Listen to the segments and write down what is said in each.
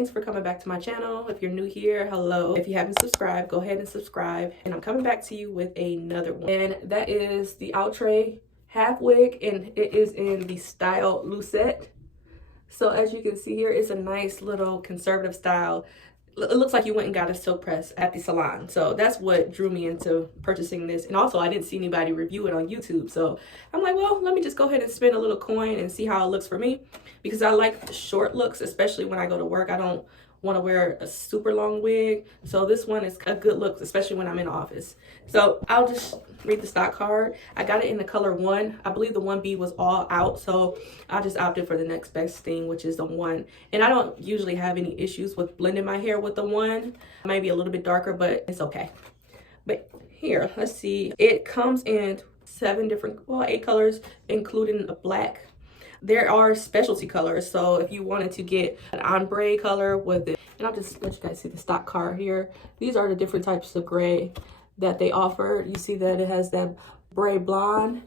Thanks for coming back to my channel. If you're new here, hello. If you haven't subscribed, go ahead and subscribe. And I'm coming back to you with another one. And that is the Outre half wig, and it is in the style Lucette. So as you can see here, it's a nice little conservative style. It looks like you went and got a silk press at the salon. So that's what drew me into purchasing this. And also I didn't see anybody review it on YouTube. So I'm like, well, let me just go ahead and spend a little coin and see how it looks for me. Because I like the short looks, especially when I go to work. I don't want to wear a super long wig. So this one is a good look, especially when I'm in the office. So I'll just read the stock card. I got it in the color 1. I believe the 1B was all out, so I just opted for the next best thing, which is the 1. And I don't usually have any issues with blending my hair with the 1. Maybe a little bit darker, but it's okay. But here, let's see. It comes in 8 colors, including a black. There are specialty colors, so if you wanted to get an ombre color with it, and I'll just let you guys see the stock card here. These are the different types of gray that they offer. You see that it has that braid blonde,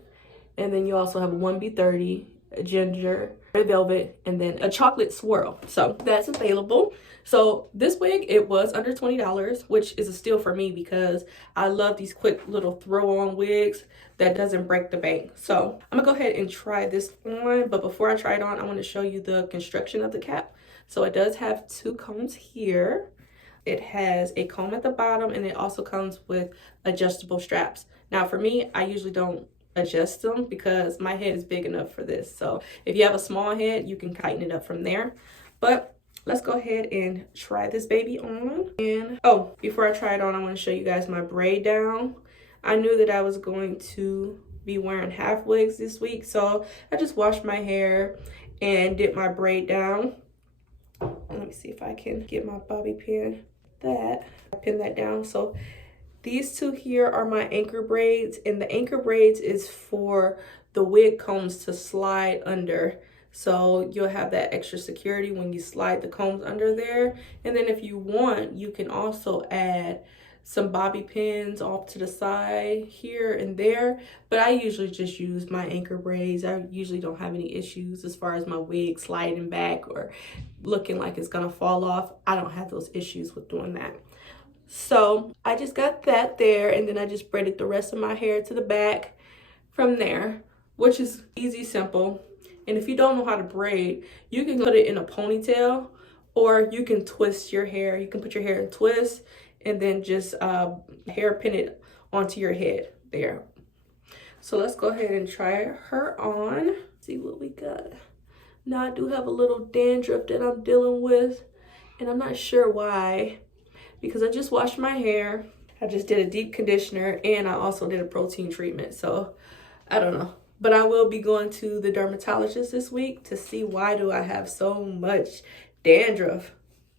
and then you also have a 1B30, a ginger, red velvet, and then a chocolate swirl. So that's available. So this wig, it was under $20, which is a steal for me because I love these quick little throw-on wigs that doesn't break the bank. So I'm gonna go ahead and try this on, but before I try it on, I want to show you the construction of the cap. So it does have 2 combs here. It has a comb at the bottom, and it also comes with adjustable straps. Now for me, I usually don't adjust them because my head is big enough for this. So if you have a small head, you can tighten it up from there. But let's go ahead and try this baby on. And oh, before I try it on, I want to show you guys my braid down. I knew that I was going to be wearing half wigs this week, so I just washed my hair and did my braid down. Let me see if I can get my bobby pin. I pin that down. So these 2 here are my anchor braids, and the anchor braids is for the wig combs to slide under. So you'll have that extra security when you slide the combs under there. And then if you want, you can also add some bobby pins off to the side here and there. But I usually just use my anchor braids. I usually don't have any issues as far as my wig sliding back or looking like it's gonna fall off. I don't have those issues with doing that. So I just got that there, and then I just braided the rest of my hair to the back from there, which is easy, simple. And if you don't know how to braid, you can put it in a ponytail, or you can twist your hair. You can put your hair in twists and then just hairpin it onto your head there. So let's go ahead and try her on. See what we got. Now I do have a little dandruff that I'm dealing with, and I'm not sure why, because I just washed my hair. I just did a deep conditioner, and I also did a protein treatment. So I don't know, but I will be going to the dermatologist this week to see why do I have so much dandruff.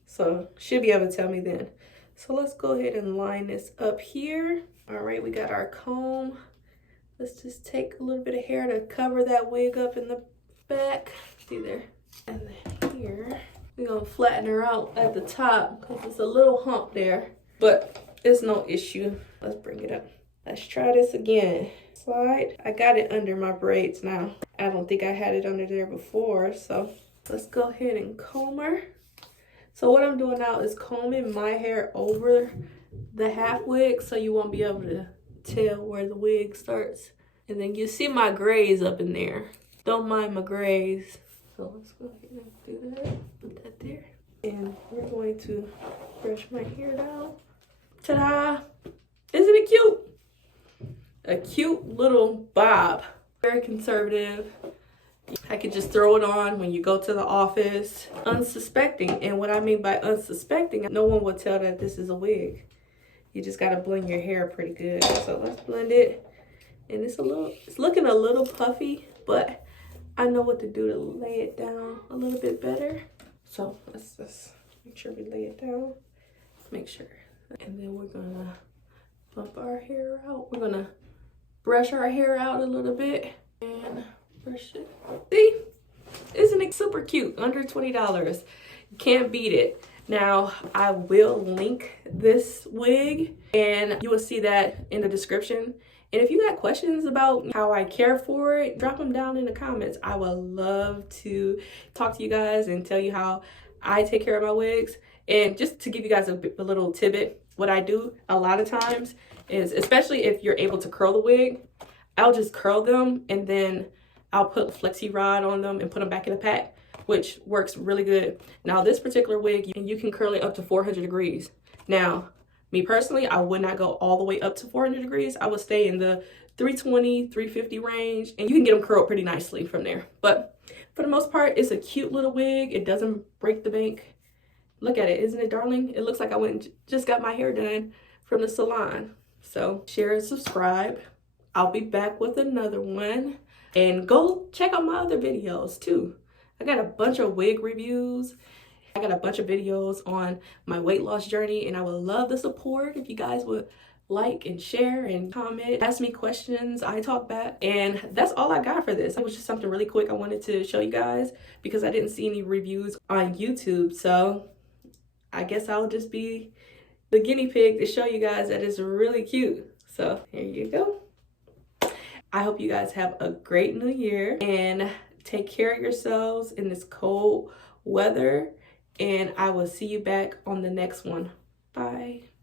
So she'll be able to tell me then. So let's go ahead and line this up here. All right, we got our comb. Let's just take a little bit of hair to cover that wig up in the back. See there? And then here, we're gonna flatten her out at the top because it's a little hump there, but it's no issue. Let's bring it up. Let's try this again. Slide. I got it under my braids now. I don't think I had it under there before, so let's go ahead and comb her. So what I'm doing now is combing my hair over the half wig so you won't be able to tell where the wig starts. And then you see my grays up in there. Don't mind my grays. So let's go ahead and do that. Put that there. And we're going to brush my hair down. Ta-da! Isn't it cute? A cute little bob. Very conservative. I could just throw it on when you go to the office, unsuspecting. And what I mean by unsuspecting, no one will tell that this is a wig. You just gotta blend your hair pretty good. So let's blend it. And it's looking a little puffy, but I know what to do to lay it down a little bit better. So let's just make sure we lay it down. Make sure. And then we're gonna bump our hair out. We're gonna brush our hair out a little bit and brush it. See? Isn't it super cute? Under $20. You can't beat it. Now, I will link this wig, and you will see that in the description. And if you got questions about how I care for it, drop them down in the comments. I would love to talk to you guys and tell you how I take care of my wigs. And just to give you guys a little tidbit, what I do a lot of times is, especially if you're able to curl the wig, I'll just curl them and then I'll put flexi rod on them and put them back in the pack, which works really good. Now this particular wig, you can curl it up to 400 degrees. Now, me personally, I would not go all the way up to 400 degrees. I would stay in the 320, 350 range, and you can get them curled pretty nicely from there. But for the most part, it's a cute little wig. It doesn't break the bank. Look at it, isn't it darling? It looks like I went and just got my hair done from the salon. So share and subscribe. I'll be back with another one. And go check out my other videos too. I got a bunch of wig reviews. I got a bunch of videos on my weight loss journey, and I would love the support if you guys would like and share and comment, ask me questions, I talk back. And that's all I got for this. It was just something really quick I wanted to show you guys because I didn't see any reviews on YouTube. So I guess I'll just be the guinea pig to show you guys that it's really cute. So here you go. I hope you guys have a great new year and take care of yourselves in this cold weather. And I will see you back on the next one. Bye.